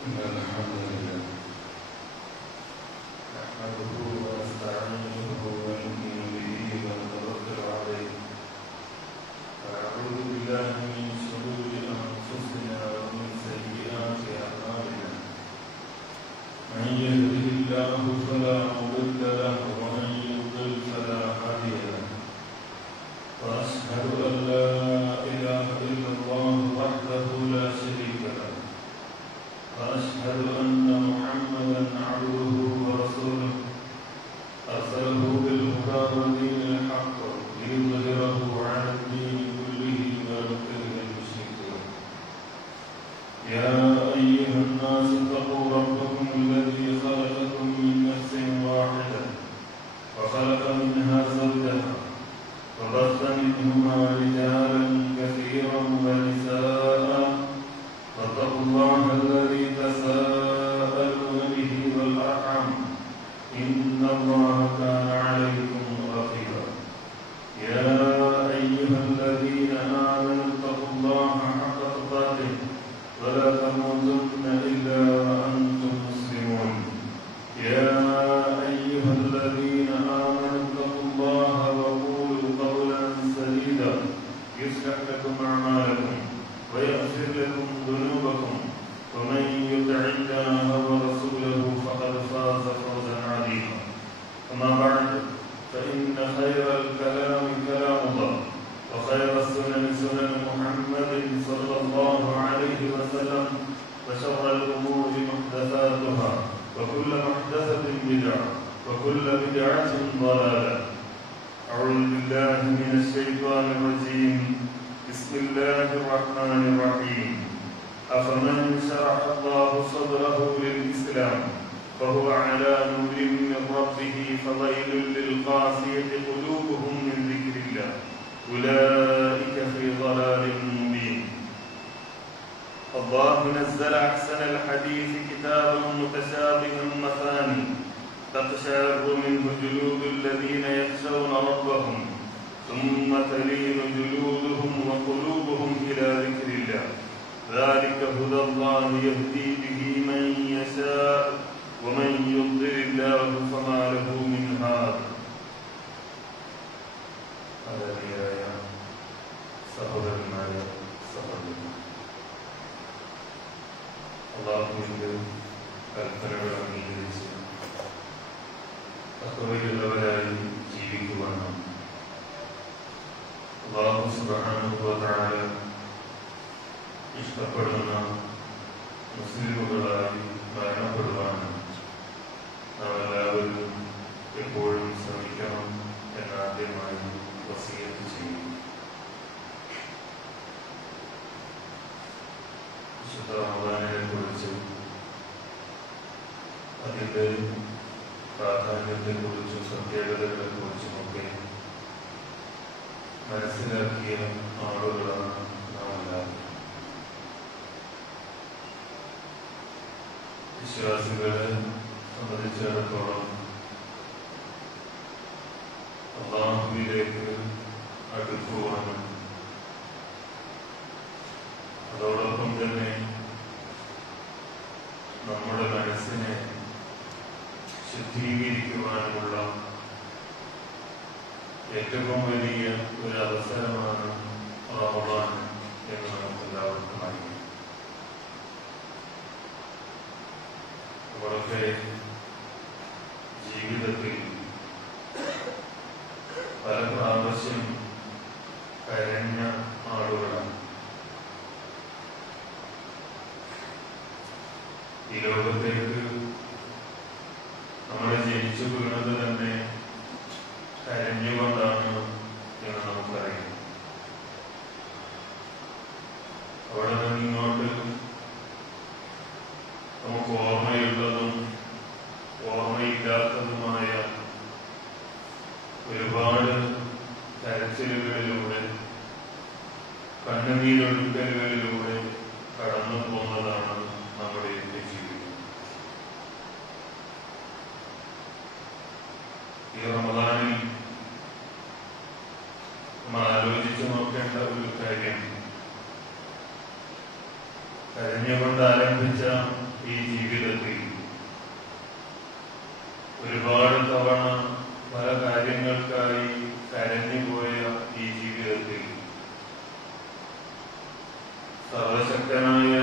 إن الحمد لله نحمده ونستعينه ونؤمن به ونتوكل عليه ونعوذ بالله من شرور أنفسنا ومن سيئات أعمالنا من يهده الله فلا مضل له ومن يضلل فلا هادي له وأشهد أن لا إله إلا الله وحده لا شريك له وأشهد أن محمدا عبده ورسوله أرسله بالهدى ودين الحق ليظهره على الدين كله ولو كره المشركون يا أيها الناس اتقوا ربكم الذي خلقكم من نفس واحدة وخلق منها زوجها وبث منهما رجالا كثيرا ونساء واتقوا الله الذي تساءلون به والأرحام إن الله كان عليكم رقيبا يا أيها الذين آمنوا اتقوا الله حق تقاته ولا تموتن إلا وأنتم مسلمون يا أيها الذين آمنوا اتقوا الله وقولوا قولا سديدا يصلح لكم أعمالكم ويغفر لكم ذنوبكم ومن يطع الله ورسوله فقد فاز فوزا عظيما أما بعد فإن خير الكلام كلام الله وخير السنن سنن محمد صلى الله عليه وسلم وشر الأمور محدثاتها وكل محدثة بدعة وكل بدعة ضلالة أعوذ بالله من الشيطان الرجيم بسم الله الرحمن الرحيم أفمن شرح الله صدره للإسلام فهو على نور من ربه فويل للقاسية قلوبهم من ذكر الله أولئك في ضلال مبين الله نزل أحسن الحديث كتابا متشابها مثاني تقشعر منه جلود الذين يخشون ربهم ثم تلين جلودهم وقلوبهم إلى ذكر الله ذلك هدى الله يهدي به من يشاء ومن يضلل الله فما له من هاد. സഹോദരന്മാരെ സഹോദരന്മാർ, അല്ലാഹുവിന്റെ കൽപ്പനകൾ അംഗീകരിച്ച് തഖ്വയുള്ളവരായി ജീവിക്കുവാനും അല്ലാഹു സുബ്ഹാനഹു വ തആല ഇഷ്ടപ്പെടുന്ന മുസ്ലിമുകളായി മരണപ്പെടുവാനും നാം എല്ലാവരും എപ്പോഴും ശ്രമിക്കണം എന്നാദ്യമായി വസിയത്ത് ചെയ്യും. വിശുദ്ധ റമദാനിനെ കുറിച്ചും അതിൻ്റെ പ്രാധാന്യത്തെ കുറിച്ചും പ്രത്യേകതകളെ കുറിച്ചുമൊക്കെ മനസ്സിലാക്കിയ ആളുകളാണ് നാം എല്ലാവരും. വിശ്വാസികളെ സംബന്ധിച്ചിടത്തോളം അല്ലാഹുവിലേക്ക് അടുക്കുവാനും അതോടൊപ്പം തന്നെ നമ്മുടെ മനസ്സിനെ ശുദ്ധീകരിക്കുവാനുമുള്ള ഏറ്റവും വലിയ ഒരു അവസരമാണ് റമദാൻ എന്ന് നമുക്ക് എല്ലാവർക്കും അറിയാം. നമ്മളൊക്കെ ജീവിതത്തിൽ പല പ്രാവശ്യം കരഞ്ഞ ആളുകളാണ്. ഈ ലോകത്തേക്ക് നമ്മളെ ജനിച്ചു വീണത് തന്നെ കരഞ്ഞുകൊണ്ടാണ് എന്ന് നമുക്കറിയാം. അവിടെ നിന്നിങ്ങോട്ട് നമുക്ക് ഓർമ്മയുള്ളതും ഓർമ്മയില്ലാത്തതുമായ ഒരുപാട് കരച്ചിലുകളിലൂടെ കണ്ണുനീരൊഴുക്കലുകളിലൂടെ കടന്നു പോകുന്നതാണ് നമ്മുടെ ജീവിതം. ഈ റമദാനിൽ നമ്മൾ ആലോചിച്ചു നോക്കേണ്ട ഒരു കാര്യം കരഞ്ഞുകൊണ്ട് ആരംഭിച്ച ഈ ജീവിതത്തിൽ ഒരുപാട് തവണ പല കാര്യങ്ങൾക്കായി കരഞ്ഞുപോയ ഈ ജീവിതത്തിൽ സർവശക്തനായ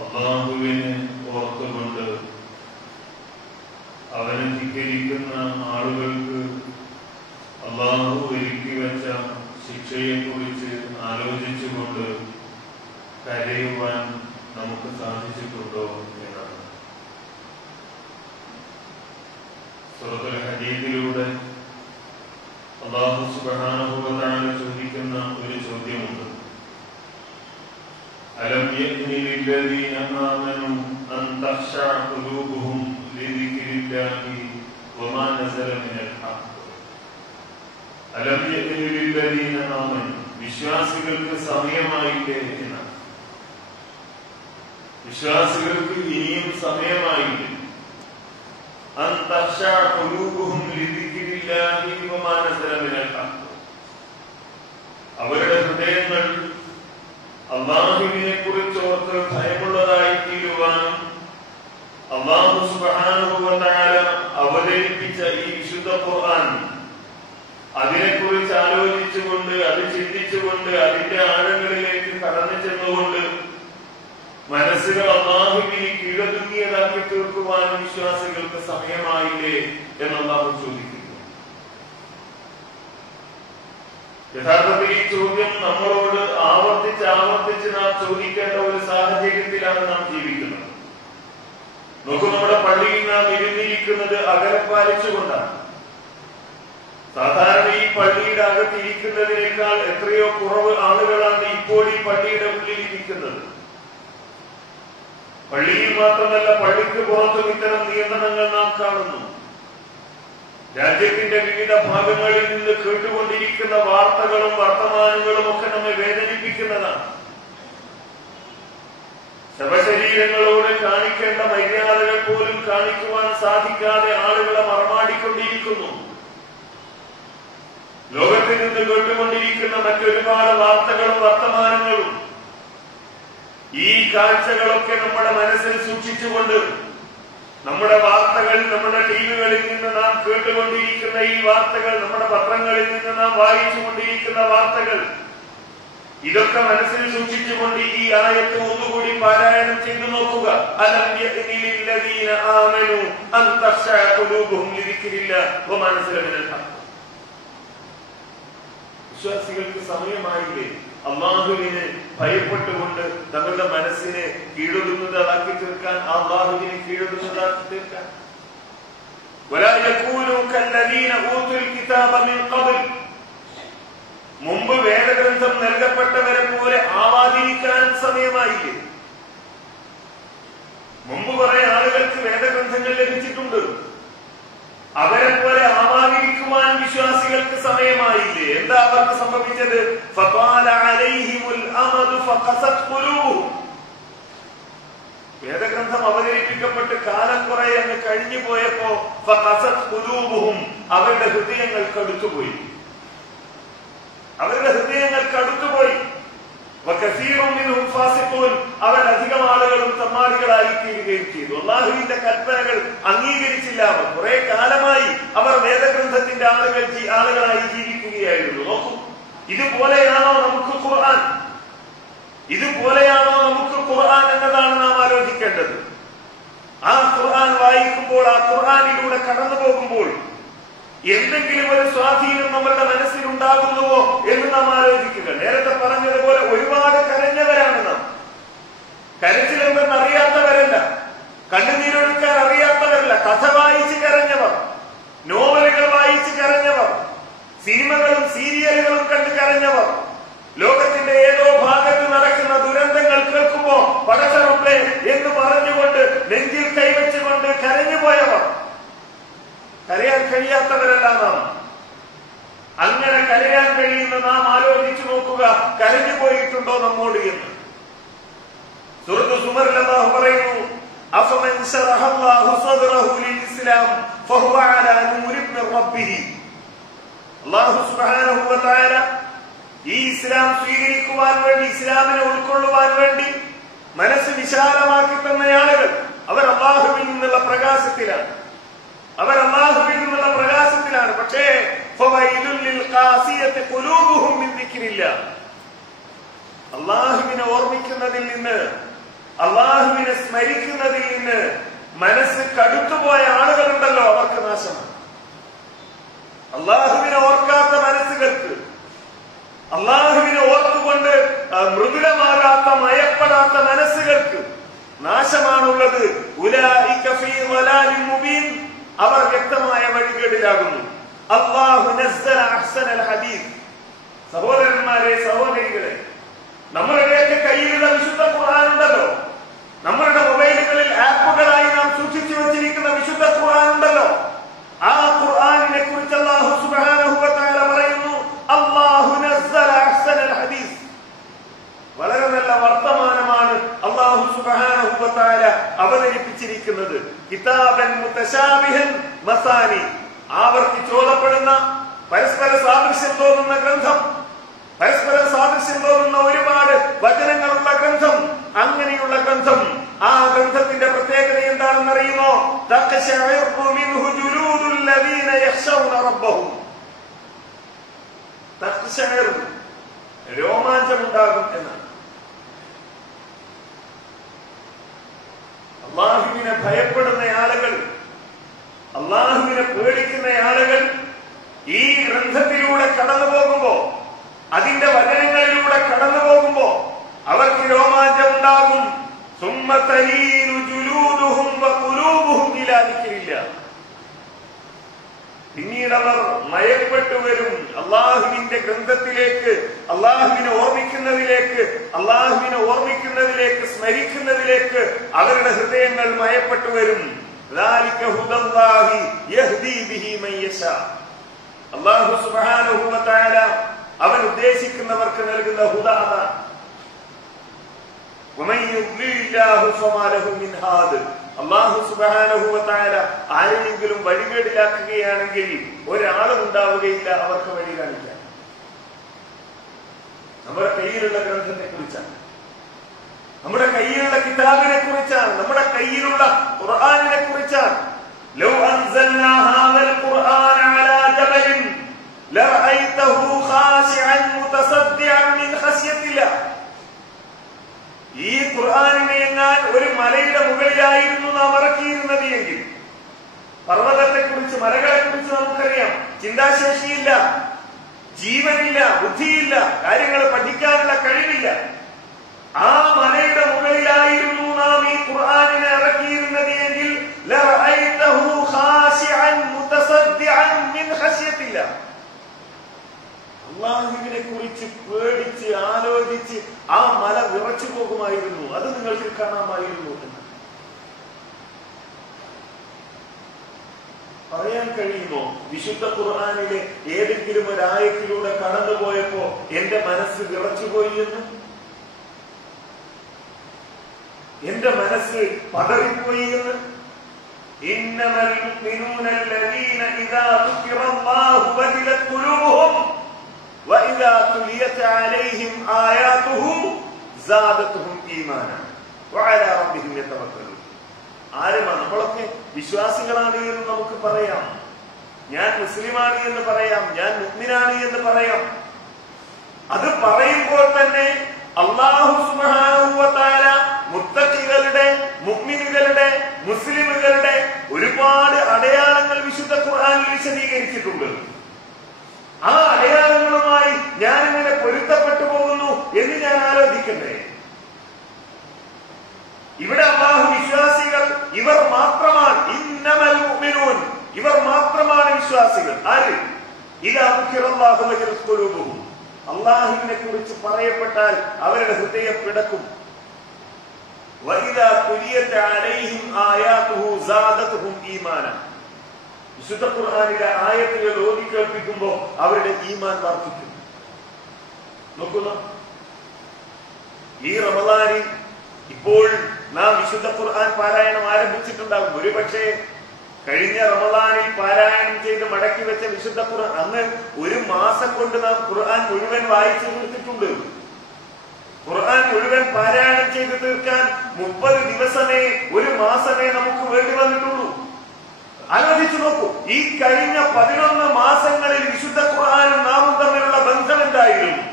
അല്ലാഹുവിനെ ഓർത്തുകൊണ്ട് അവനെ ധിക്കരിക്കുന്ന ആളുകൾക്ക് അല്ലാഹു ഒരുക്കി വെച്ച ശിക്ഷയെക്കുറിച്ച് ആലോചിച്ചുകൊണ്ട് കരയുവാൻ നമുക്ക് സാധിച്ചിട്ടുണ്ടോ എന്നാണ്. സൂറത്തുൽ ഹദീദിലൂടെ അല്ലാഹു സുബ്ഹാനഹു വ തആല ചോദിക്കുന്ന ഒരു ചോദ്യമുണ്ട്. അലം യഅ്നി ലില്ലദീന ആമനൂ അൻ തഖ്ശഅ ഖുലൂബുഹും ലിദിക്രില്ലാഹി വമാ നസല മിനൽ ഹഖ്. അലം യഅ്നി ലില്ലദീന ആമനൂ, വിശ്വാസികൾക്ക് സമയമായില്ലേ എന്നാണ്. വിശ്വാസികൾക്ക് ഇനിയും സമയമായില്ലേ. അൻ തഖ്ശഅ ഖുലൂബുഹും ലിദിക്രില്ലാഹി വമാ നസല മിനൽ ഹഖ്, അവരുടെ ഹൃദയങ്ങൾ അല്ലാഹുവിനെ കുറിച്ച് ഓർത്ത് ഭയമുള്ളതായി തീരുവാനും അല്ലാഹു സുബ്ഹാനഹു വ തആല അവതരിപ്പിച്ച ഈ വിശുദ്ധ ഖുർആൻ അതിനെക്കുറിച്ച് ആലോചിച്ചുകൊണ്ട് അത് ചിന്തിച്ചുകൊണ്ട് അതിന്റെ ആഴങ്ങളിലേക്ക് കടന്നു ചെന്നുകൊണ്ട് മനസ്സുകൾ അല്ലാഹുവിനെ കീഴടങ്ങിയതാക്കി തീർക്കുവാനും വിശ്വാസികൾക്ക് സമയമായില്ലേ എന്ന് അല്ലാഹു ചോദിക്കുന്നു. യഥാർത്ഥത്തിൽ ഈ ചോദ്യം നമ്മളോട് ആവർത്തിച്ച് നാം ചോദിക്കേണ്ട ഒരു സാഹചര്യത്തിലാണ് നാം ജീവിക്കുന്നത്. നോക്കൂ, നമ്മുടെ പള്ളിയിൽ നാം ഇരുന്നിരിക്കുന്നത് അകലം പാലിച്ചുകൊണ്ടാണ്. സാധാരണ ഈ പള്ളിയുടെ അകത്തിരിക്കുന്നതിനേക്കാൾ എത്രയോ കുറവ് ആളുകളാണ് ഇപ്പോൾ ഈ പള്ളിയുടെ ഉള്ളിൽ ഇരിക്കുന്നത്. പള്ളിയിൽ മാത്രമല്ല, പള്ളിക്ക് പുറത്തും ഇത്തരം നിയന്ത്രണങ്ങൾ നാം കാണുന്നു. രാജ്യത്തിന്റെ വിവിധ ഭാഗങ്ങളിൽ നിന്ന് കേട്ടുകൊണ്ടിരിക്കുന്ന വാർത്തകളും വർത്തമാനങ്ങളും ഒക്കെ നമ്മെ വേദനിപ്പിക്കുന്നതാണ്. ശവശരീരങ്ങളോട് കാണിക്കേണ്ട മര്യാദകൾ പോലും കാണിക്കുവാൻ സാധിക്കാതെ ആളുകളെ മറമാടിക്കൊണ്ടിരിക്കുന്നു. ലോകത്തിൽ നിന്ന് കേട്ടുകൊണ്ടിരിക്കുന്ന മറ്റൊരുപാട് വാർത്തകളും വർത്തമാനങ്ങളും ഈ കാഴ്ചകളൊക്കെ നമ്മുടെ മനസ്സിൽ സൂക്ഷിച്ചുകൊണ്ട് നമ്മുടെ വാർത്തകൾ, നമ്മുടെ ടിവികളിൽ നിന്ന് നാം കേട്ടുകൊണ്ടിരിക്കുന്ന ഈ വാർത്തകൾ, നമ്മുടെ പത്രങ്ങളിൽ നിന്ന് നാം വായിച്ചുകൊണ്ടിരിക്കുന്ന വാർത്തകൾ, ഇതൊക്കെ മനസ്സിൽ സൂക്ഷിച്ചുകൊണ്ട് ഈ ആയത്ത് ഒന്നുകൂടി പാരായണം ചെയ്തു നോക്കുക. അലം യഅ്നി ലില്ലദീന ആമനൂ അൻ തഖ്ശഅ ഖുലൂബുഹും ലിദിക്രില്ലാഹി വമാ നസല മിനൽ ഹഖ്. വിശ്വാസികൾക്ക് സമയമായില്ലേ അല്ലാഹുവിനെ ഭയപ്പെട്ടുകൊണ്ട് തങ്ങളുടെ മനസ്സിനെ കീഴൊതുങ്ങുന്നതാക്കി തീർക്കാൻ, അല്ലാഹുവിനെ കീഴൊതുങ്ങുന്നതാക്കി തീർക്കാൻ. വലാ യകൂനൂ കല്ലദീന ഊതുൽ കിതാബ മിൻ ഖബ്ൽ, മുമ്പ് വേദഗ്രന്ഥം നൽകപ്പെട്ടവരെ പോലെ ആവാതിരിക്കാൻ സമയമായില്ലേ. മുമ്പ് കുറെ ആളുകൾക്ക് വേദഗ്രന്ഥങ്ങൾ ലഭിച്ചിട്ടുണ്ട്. അവരെ പോലെ ആവാതിരിക്കുവാൻ വിശ്വാസികൾക്ക് സമയമായില്ലേ. എന്താ അവർക്ക് സംഭവിച്ചത്? ഫഖാല അലൈഹിമുൽ അമദു ഫഖസത് ഖുലൂബുഹും, വേദഗ്രന്ഥം അവതരിപ്പിക്കപ്പെട്ട് കാലം കുറെ അങ്ങ് കഴിഞ്ഞു പോയപ്പോ ഫഖസത് ഖുലൂബുഹും, അവരുടെ ഹൃദയങ്ങൾ കടുത്തുപോയി. അവരുടെ ഹൃദയങ്ങൾ കടുത്തുപോയി. വകസീറും മിൻഹും ഫാസിഖൂൻ, അവരധികം ആളുകളും തമ്മാടികളായി തീരുകയും ചെയ്തു. അല്ലാഹുവിന്റെ കൽപ്പനകൾ അംഗീകരിച്ചില്ല. അവർ കുറെ കാലമായി അവർ വേദഗ്രന്ഥത്തിന്റെ ആളുകളായി ജീവിക്കുകയായിരുന്നു. നോക്കൂ, ഇതുപോലെയാണോ നമുക്ക് ഖുർആൻ? ഇതുപോലെയാണോ നമുക്ക് ഖുർആൻ എന്നതാണ് നാം ആലോചിക്കേണ്ടത്. ആ ഖുർആൻ വായിക്കുമ്പോൾ, ആ ഖുർആനിലൂടെ കടന്നു പോകുമ്പോൾ എന്തെങ്കിലും ഒരു സ്വാധീനം നമ്മളുടെ മനസ്സിലുണ്ടാകുന്നുവോ എന്ന് നാം ആലോചിക്കുക. നേരത്തെ പറഞ്ഞതുപോലെ ഒരുപാട് കരഞ്ഞവരാണ് നാം. കരച്ചിലെന്തെന്ന് അറിയാത്തവരല്ല, കണ്ണുനീരൊഴുക്കാൻ അറിയാത്തവരല്ല. കഥ വായിച്ച് കരഞ്ഞവർ, നോവലുകൾ വായിച്ച് കരഞ്ഞവർ, സിനിമകളും സീരിയലുകളും കണ്ട് കരഞ്ഞവർ, ലോകത്തിന്റെ ഏതോ ഭാഗത്ത് നടക്കുന്ന ദുരന്തങ്ങൾ കേൾക്കുമ്പോ പടച്ചറപ്പേ എന്ന് പറഞ്ഞുകൊണ്ട് നെഞ്ചിൽ കൈവച്ചുകൊണ്ട് കരഞ്ഞുപോയവർ. കരയാൻ കഴിയാത്തവരല്ല നാം. അങ്ങനെ കരയാൻ കഴിയുന്ന നാം ആലോചിച്ചു നോക്കുക, കരഞ്ഞു പോയിട്ടുണ്ടോ നമ്മോട് എന്ന്. സൂറത്ത് സുമറിൽ അല്ലാഹു പറയുന്നു, അഫമൻ ശറഹല്ലാഹു സദ്റഹു ലിൽ ഇസ്ലാം ഫഹുവ അലാ നൂരിൻ മിർ റബ്ബിഹി. അല്ലാഹു സുബ്ഹാനഹു വ തആല ഈ ഇസ്ലാം സ്വീകരിക്കുവാൻ വേണ്ടി, ഇസ്ലാമിനെ ഉൾക്കൊള്ളുവാൻ വേണ്ടി മനസ്സ് വിശാലമാക്കി തന്ന ആളുകൾ, അവർ അല്ലാഹുവിൽ നിന്നുള്ള പ്രകാശത്തിലാണ്. പക്ഷേ അല്ലാഹുവിനെ ഓർമ്മിക്കുന്നതിൽ നിന്ന്, അല്ലാഹുവിനെ സ്മരിക്കുന്നതിൽ നിന്ന് മനസ്സ് കടുത്തുപോയ ആളുകളുണ്ടല്ലോ, അവർക്ക് നാശമാണ്. അല്ലാഹുവിനെ ഓർക്കാത്ത മനസ്സുകൾക്ക്, അല്ലാഹുവിനെ ഓർത്തുകൊണ്ട് മൃദുലമാകാത്ത, മയപ്പെടാത്ത മനസ്സുകൾക്ക് നാശമാണുള്ളത്. ഉലൈക ഫീ ളലാലിൻ മുബീൻ, അവർ വ്യക്തമായ വഴികേടിലാകുന്നു. അല്ലാഹു നസ്സല അഹ്സനൽ ഹദീസ്. സഹോദരന്മാരെ, സഹോദരികളെ, നമ്മളുടെയൊക്കെ കയ്യിലുള്ള വിശുദ്ധ ഖുർആൻ ഉണ്ടല്ലോ, നമ്മളുടെ മൊബൈലുകളിൽ ആപ്പുകളായി നാം സൂക്ഷിച്ചു വെച്ചിരിക്കുന്ന വിശുദ്ധ ഖുർആൻ ഉണ്ടല്ലോ. ആ ഖുർആനിനെ കുറിച്ച് അല്ലാഹു സുബ്ഹാനഹു വ തആല പറയുന്നു, അല്ലാഹു നസ്സല അഹ്സനൽ ഹദീസ്. വളരെ നല്ല വർത്തമാനമാണ് അല്ലാഹു സുബ്ഹാനഹു വ തആല അവതരിപ്പിച്ചിരിക്കുന്നത്. കിതാബൻ മുതശാബിഹൻ മസാനി, ആവർത്തിച്ചോദപ്പെടുന്ന, പരസ്പര സാദൃശ്യം തോന്നുന്ന ഗ്രന്ഥം, പരസ്പര സാദൃശ്യം തോന്നുന്ന ഒരുപാട് വചനങ്ങളുള്ള ഗ്രന്ഥം. അങ്ങനെയുള്ള ഗ്രന്ഥം, ആ ഗ്രന്ഥത്തിന്റെ പ്രത്യേകത എന്താണെന്നറിയുമോ? തഖ്ശഇറു മിൻഹു ജുലൂദുൽ ലദീന യഖ്ശൗന റബ്ബഹും. തഖ്ശഇറു, രോമാഞ്ചമുണ്ടാകും എന്നാണ്. അല്ലാഹുവിനെ ഭയപ്പെടുന്ന ആളുകൾ, അല്ലാഹുവിനെ പേടിക്കുന്ന ആളുകൾ ഈ ഗ്രന്ഥത്തിലൂടെ കടന്നു പോകുമ്പോ, അതിന്റെ വചനങ്ങളിലൂടെ കടന്നു പോകുമ്പോ അവർക്ക് രോമാഞ്ചമുണ്ടാകും. സുമ്മ തലീനു ജുലൂദുഹും വഖുലൂബുഹും ഇലാ ദിക്രില്ലാ. പിന്നീട് അവർ മയപ്പെട്ടു വരും അല്ലാഹുവിന്റെ ഗ്രന്ഥത്തിലേക്ക്, അല്ലാഹുവിനെ ഓർമ്മിക്കുന്നതിലേക്ക്, സ്മരിക്കുന്നതിലേക്ക് അവരുടെ ഹൃദയങ്ങൾ മയപ്പെട്ടു വരും. ذَلِكَ هُدَى اللَّهِ يَهْدِي بِهِ مَن يَشَاءُ. അല്ലാഹു സുബ്ഹാനഹു വ തആല അവൻ ഉദ്ദേശിക്കുന്നവർക്ക് നൽകുന്ന ഹുദ അതാണ്. وَمَن يُضْلِلِ اللَّهُ فَمَا لَهُ مِنْ هَادٍ. അല്ലാഹു സുബ്ഹാനഹു വ തആല ആരെയെങ്കിലും വഴികേടിലാക്കുകയാണെങ്കിൽ ഒരാളും ഉണ്ടാവുകയില്ല അവർക്ക് വഴി കാണിക്കാൻ. നമ്മുടെ കയ്യിലുള്ള ഗ്രന്ഥത്തെ കുറിച്ചാണ്, നമ്മുടെ കയ്യിലുള്ള കിതാബിനെ കുറിച്ചാണ്, നമ്മുടെ കയ്യിലുള്ള ഖുർആനിനെ കുറിച്ചാണ്. ലൗ അൻസൽനാ ഹാദൽ ഖുർആന അലാ ജബലിൻ ലറഅയ്തഹു ഖാശിഅൻ മുതസദ്ദിഅൻ മിൻ ഖശ്യത്തില്ലാ. ഈ ഖുർആനിനെ എങ്ങാൻ ഒരു മലയുടെ മുകളിലായിരുന്നു നാം ഇറക്കിയിരുന്നത് എങ്കിൽ, പർവ്വതത്തെ കുറിച്ച്, മലകളെ കുറിച്ച് നമുക്കറിയാം, ചിന്താശേഷിയില്ല, ജീവനില്ല, ബുദ്ധിയില്ല, കാര്യങ്ങൾ പഠിക്കാനുള്ള കഴിവില്ല. ആ മലയുടെ മുകളിലായിരുന്നു നാം ഈ ഖുർആനിനെ ഇറക്കിയിരുന്നത് എങ്കിൽ ലറഅയ്തഹു ഖാശിഅൻ മുതസദ്ദിഅൻ മിൻ ഖശ്യത്തില്ലാ. അല്ലാഹുവിനെ കുറിച്ച് പേടിച്ച് ആലോചിച്ച് ആ മല വിറച്ചു പോകുമായിരുന്നു, അത് നിങ്ങൾക്ക് കാണാമായിരുന്നു എന്ന് പറയാൻ കഴിയുമോ? വിശുദ്ധ ഖുർആനിലെ ഏതെങ്കിലും ഒരു ആയത്തിലൂടെ കടന്നുപോയപ്പോ എന്റെ മനസ്സ് വിറച്ചുപോയി എന്ന്, എന്റെ മനസ്സ് പതറിപ്പോയി എന്ന്? ഇന്നമൽ മുഅ്മിനൂന അല്ലദീന ഇദാ ദുകിറല്ലാഹു വജിലത് ഖുലൂബുഹും വഇദാ തുലിയത് അലൈഹിം ആയാതുഹു സാദത്തുഹും ഈമാനാ വഅലാ റബ്ബിഹിം യതവക്കലൂൻ. ആരുമാണ്? നമ്മളൊക്കെ വിശ്വാസികളാണ് എന്ന് നമുക്ക് പറയാം, ഞാൻ മുസ്ലിമാണ് എന്ന് പറയാം, ഞാൻ മുഅ്മിനാണ് എന്ന് പറയാം. അത് പറയുമ്പോൾ തന്നെ അല്ലാഹു സുബ്ഹാനഹു വ തആല മുത്തഖികളുടെ, മുഅ്മിനുകളുടെ, മുസ്ലിമുകളുടെ ഒരുപാട് അടയാളങ്ങൾ വിശുദ്ധ ഖുർആനിൽ വിശദീകരിച്ചിട്ടുണ്ട്. ആ അടയാളങ്ങളുമായി ഞാൻ എങ്ങനെ പൊരുത്തപ്പെട്ടു പോകുന്നു എന്ന് ഞാൻ ആലോചിക്കണ്ടേ? ഇവിടെ അല്ലാഹു വിശ്വാസികൾ ഇവർ മാത്രമാണ്, ഇന്നമൽ മുഅ്മിനൂൻ, ഇവർ മാത്രമാണ് വിശ്വാസികൾ. ആര്? ഇദാ ദുകിറല്ലാഹു വജിലത് ഖുലൂബുഹും, അല്ലാഹുവിനെ കുറിച്ച് പറയപ്പെട്ടാൽ അവരുടെ ഹൃദയം പിടക്കും. വഇദാ തുലിയത് അലൈഹിം ആയാതുഹു സാദത്തുഹും ഈമാനാ, വിശുദ്ധ ഖുർആനിലെ ആയത്തുകൾ ഓതി കേൾപ്പിക്കുമ്പോൾ അവരുടെ ഈമാൻ വർദ്ധിക്കും. നോക്കുന്നു, ഈ റമളാനിൽ ഇപ്പോൾ നാം വിശുദ്ധ ഖുർആൻ പാരായണം ആരംഭിച്ചിട്ടുണ്ടാകും. ഒരുപക്ഷെ കഴിഞ്ഞ റമളാനിൽ പാരായണം ചെയ്ത് മടക്കി വെച്ച വിശുദ്ധ ഖുർആൻ അന്ന് ഒരു മാസം കൊണ്ട് നാം ഖുർആൻ മുഴുവൻ വായിച്ചു തീർത്തിട്ടുണ്ട്. ഖുർആൻ മുഴുവൻ പാരായണം ചെയ്ത് തീർക്കാൻ 30 ദിവസമേ, ഒരു മാസമേ നമുക്ക് വേണ്ടി വന്നിട്ടുള്ളൂ. ആലോചിച്ചു നോക്കൂ, ഈ കഴിഞ്ഞ 11 മാസങ്ങളിൽ വിശുദ്ധ ഖുർആനും നാമും തമ്മിലുള്ള ബന്ധം എന്തായിരുന്നു?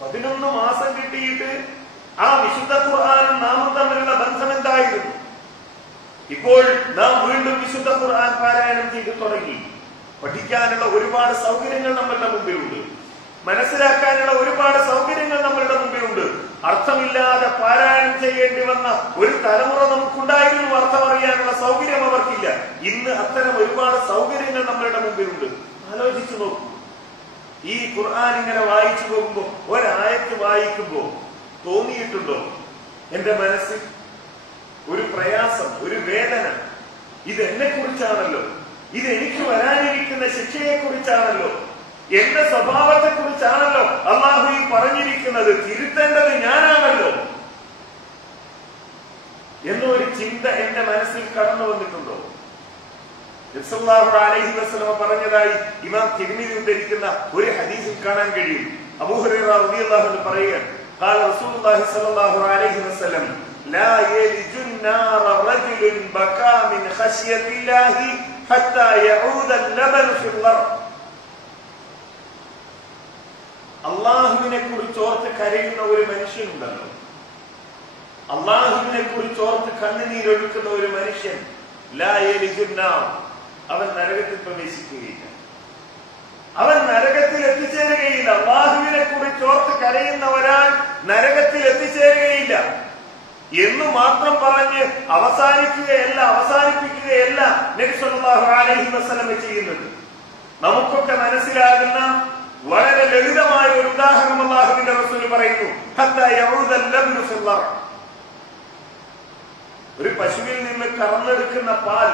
11 മാസം കിട്ടിയിട്ട് ആ വിശുദ്ധ ഖുർആനും നാമും തമ്മിലുള്ള ബന്ധം എന്തായിരുന്നു? ഇപ്പോൾ നാം വീണ്ടും വിശുദ്ധ ഖുർആൻ പാരായണം ചെയ്ത് തുടങ്ങി. പഠിക്കാനുള്ള ഒരുപാട് സൗകര്യങ്ങൾ നമ്മളുടെ മുമ്പിലുണ്ട്, മനസ്സിലാക്കാനുള്ള ഒരുപാട് സൗകര്യങ്ങൾ നമ്മളുടെ മുമ്പിലുണ്ട്. അർത്ഥമില്ലാതെ പാരായണം ചെയ്യേണ്ടി വന്ന ഒരു തലമുറ നമുക്കുണ്ടായിരുന്നു, അർത്ഥം അറിയാനുള്ള സൗകര്യം അവർക്കില്ല. ഇന്ന് അത്തരം ഒരുപാട് സൗകര്യങ്ങൾ നമ്മളുടെ മുമ്പിലുണ്ട്. ആലോചിച്ചു നോക്കൂ, ഈ ഖുർആൻ ഇങ്ങനെ വായിച്ചു പോകുമ്പോ, ഒരായത്ത് വായിക്കുമ്പോ തോന്നിയിട്ടുണ്ടോ എന്റെ മനസ്സിൽ ഒരു പ്രയാസം, ഒരു വേദന? ഇതെന്നെ കുറിച്ചാണല്ലോ, ഇത് എനിക്ക് വരാനിരിക്കുന്ന ശിക്ഷയെ കുറിച്ചാണല്ലോ, എന്റെ സ്വഭാവത്തെ കുറിച്ചാണല്ലോ അള്ളാഹു ഈ പറഞ്ഞിരിക്കുന്നത്, തിരുത്തേണ്ടത് ഞാനാണല്ലോ എന്നൊരു ചിന്ത എന്റെ മനസ്സിൽ കടന്നു വന്നിട്ടുണ്ടോ? സല്ലല്ലാഹു അലൈഹി വസല്ലം പറഞ്ഞതായി ഇമാം തിർമിദി ഉദ്ധരിക്കുന്ന ഒരു ഹദീസിൽ കാണാൻ കഴിയും. അബൂ ഹുറൈറ റളിയല്ലാഹു അൻഹു പറയുകയാണ്, ഖാല റസൂലുള്ളാഹി സ്വല്ലല്ലാഹു അലൈഹി വസല്ലം ലാ യലിജുൻ നാറ റജുലുൻ ബകാ മിൻ ഖശിയത്തില്ലാഹി ഹത്താ യഊദ അൽ-ലബൻ ഫിൽ ളർദ്. അള്ളാഹുവിനെ കുറിച്ച് ഓർത്ത് കരയുന്ന ഒരു മനുഷ്യനുണ്ടല്ലോ, അള്ളാഹുവിനെ കുറിച്ച് ഓർത്ത് കണ്ണുനീരൊഴുക്കുന്ന ഒരു മനുഷ്യൻ, ലാ യലിജുൻ നാർ, അവൻ നരകത്തിൽ പ്രവേശിക്കുകയില്ല, അവൻ നരകത്തിൽ എത്തിച്ചേരുകയില്ല. അള്ളാഹുവിനെ കുറിച്ച് ഓർത്ത് കരയുന്ന ഒരാൾ നരകത്തിൽ എത്തിച്ചേരുകയില്ല എന്ന് മാത്രം പറഞ്ഞ് അവസാനിപ്പിക്കുകയല്ല നബി സല്ലല്ലാഹു അലൈഹി വസല്ലം ചെയ്യുന്നത്. നമുക്കൊക്കെ മനസ്സിലാകുന്ന വളരെ ലളിതമായ ഒരു ഉദാഹരണം അല്ലാഹുവിന്റെ റസൂൽ പറയുന്നു, ഹത്താ യഊദൽ ലബ്നു ഫിൽ ളർദ്. ഒരു പശുവിൽ നിന്ന് കറന്നെടുക്കുന്ന പാൽ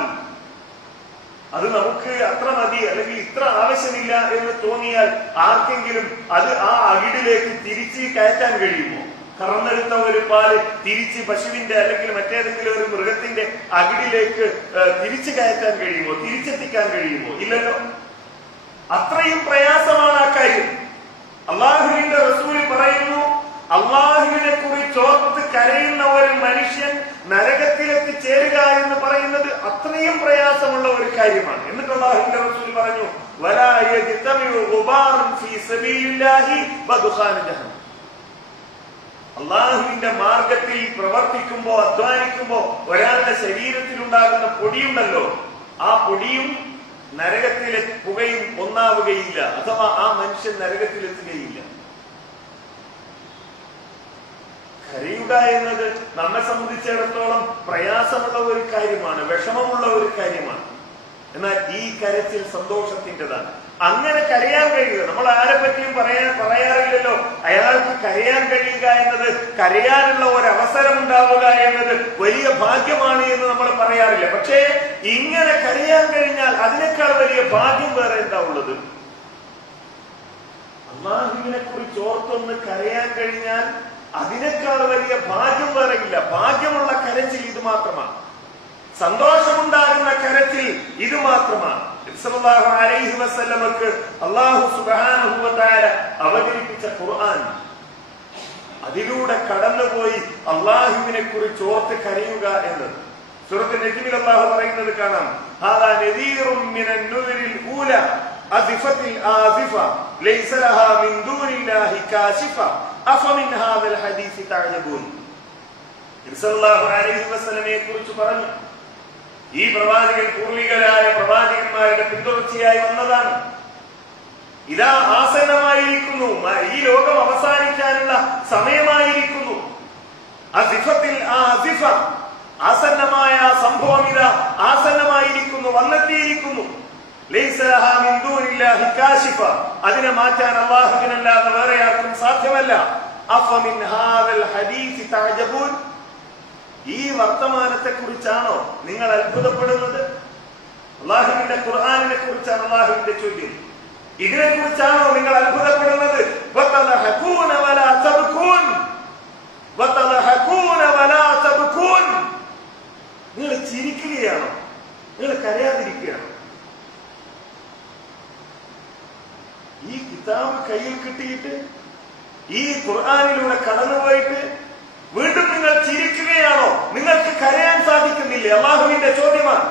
അത് നമുക്ക് അത്ര മതി അല്ലെങ്കിൽ ഇത്ര ആവശ്യമില്ല എന്ന് തോന്നിയാൽ ആർക്കെങ്കിലും അത് ആ അകിടിലേക്ക് തിരിച്ച് കയറ്റാൻ കഴിയുമോ? കറന്നെടുത്ത ഒരു പാല് തിരിച്ച് പശുവിന്റെ അല്ലെങ്കിൽ മറ്റേതെങ്കിലും ഒരു മൃഗത്തിന്റെ അകിടിലേക്ക് തിരിച്ചു കയറ്റാൻ കഴിയുമോ? തിരിച്ചെത്തിക്കാൻ കഴിയുമോ? ഇല്ലല്ലോ. അത്രയും പ്രയാസമാണ് ആ കാര്യം. അള്ളാഹുവിന്റെ റസൂൽ പറയുന്നു, അള്ളാഹുവിനെ കുറിച്ച് ഓർത്ത് കരയുന്ന ഒരു മനുഷ്യൻ നരകത്തിലെത്തി ചേരുക എന്ന് പറയുന്നത് അത്രയും പ്രയാസമുള്ള ഒരു കാര്യമാണ്. എന്നിട്ട് അള്ളാഹുവിന്റെ റസൂൽ പറഞ്ഞു, വലാ യജ്തമിഉ ഗുബാറുൻ ഫീ സബീലില്ലാഹി വദുഖാന ജഹന്നം. അള്ളാഹുവിന്റെ മാർഗത്തിൽ പ്രവർത്തിക്കുമ്പോ, അധ്വാനിക്കുമ്പോ ഒരാളുടെ ശരീരത്തിൽ ഉണ്ടാകുന്ന പൊടിയുണ്ടല്ലോ, ആ പൊടിയും നരകത്തിലെ പുകയും ഒന്നാവുകയില്ല, അഥവാ ആ മനുഷ്യൻ നരകത്തിലെത്തുകയില്ല. കരയുക എന്നത് നമ്മെ സംബന്ധിച്ചിടത്തോളം പ്രയാസമുള്ള ഒരു കാര്യമാണ്, വിഷമമുള്ള ഒരു കാര്യമാണ്. എന്നാൽ ഈ കരച്ചിൽ സന്തോഷത്തിൻ്റെതാണ്. അങ്ങനെ കരയാൻ കഴിയുക, നമ്മൾ ആരെ പറ്റിയും പറയാറില്ലല്ലോ അയാൾക്ക് കരയാൻ കഴിയുക എന്നത്, കരയാനുള്ള ഒരു അവസരം ഉണ്ടാവുക എന്നത് വലിയ ഭാഗ്യമാണ് എന്ന് നമ്മൾ പറയാറില്ല. പക്ഷേ ഇങ്ങനെ കരയാൻ കഴിഞ്ഞാൽ അതിനേക്കാൾ വലിയ ഭാഗ്യം വേറെ എന്താ ഉള്ളത്? അല്ലാഹുവിനെ കുറിച്ച് ഓർത്തൊന്ന് കരയാൻ കഴിഞ്ഞാൽ അതിനേക്കാൾ വലിയ ഭാഗ്യം വേറെ ഇല്ല. ഭാഗ്യമുള്ള കരച്ചിൽ ഇത് മാത്രമാണ്, സന്തോഷമുണ്ടാകുന്ന കരച്ചിൽ ഇത് മാത്രമാണ്. സല്ലല്ലാഹു അലൈഹി വസല്ലമക്ക് അല്ലാഹു സുബ്ഹാനഹു വ തആല അവതരിപ്പിച്ച ഖുർആൻ, അതിലൂടെ കടന്നുപോയി അല്ലാഹുവിനെ കുറിച്ച് ഓർത്ത് കരയുക എന്നത്. സൂറത്തുൽ നജ്മിൽ അല്ലാഹു പറയുന്നത് കാണാം, ഹാദാ നദീറും മിനൻ നുദിരിൽ ഊല അസിഫത്തിൽ ആസിഫ ലൈസ ലഹാ മിൻ ദൂനില്ലാഹി കാശിഫ അഫമിൻ ഹാദൽ ഹദീസ് തഅജബൂൻ. സല്ലല്ലാഹു അലൈഹി വസല്ലമയെ കുറിച്ച് പറഞ്ഞു, ഈ പ്രവാചകൻ പൂർവികരായ പ്രവാചകന്മാരുടെ പിന്തുടർച്ചയായി വന്നതാണ്. ഇതാ ആസന്നമായിരിക്കുന്നു, ഈ ലോകം അവസാനിക്കാനുള്ള സമയമായിരിക്കുന്നു. അസിഫത്തിൽ ആസിഫ, ആസന്നമായ സംഭവം ഇതാ ആസന്നമായിരിക്കുന്നു, വന്നെത്തിയിരിക്കുന്നു. ലൈസ ലഹാ മിൻ ദൂനില്ലാഹി കാശിഫ, അതിനെ മാറ്റാൻ അല്ലാഹുവിനല്ലാതെ വേറെ ആർക്കും സാധ്യമല്ല. അഫമിൻ ഹാദൽ ഹദീസ് തഅജബൂൻ, ഈ വർത്തമാനത്തെ കുറിച്ചാണോ നിങ്ങൾ അത്ഭുതപ്പെടുന്നത്? അല്ലാഹുവിന്റെ ഖുർആനിനെ കുറിച്ചാണ് അല്ലാഹുവിന്റെ ചോദ്യം. ഇതിനെ കുറിച്ചാണോ നിങ്ങൾ അത്ഭുതപ്പെടുന്നത്? വതലഹഖൂന വലാ തബ്കൂൻ, വതലഹഖൂന വലാ തബ്കൂൻ, നിങ്ങൾ ചിരിക്കുകയാണോ? നിങ്ങൾ കരയാതിരിക്കുകയാണോ? ഈ കിതാബ് കയ്യിൽ കിട്ടിയിട്ട് ഈ ഖുർആനിലൂടെ കടന്നുപോയിട്ട് വീണ്ടും നിങ്ങൾ ചിരിക്കുകയാണോ? നിങ്ങൾക്ക് കരയാൻ സാധിക്കുന്നില്ലേ? അല്ലാഹുവിന്റെ ചോദ്യമാണ്.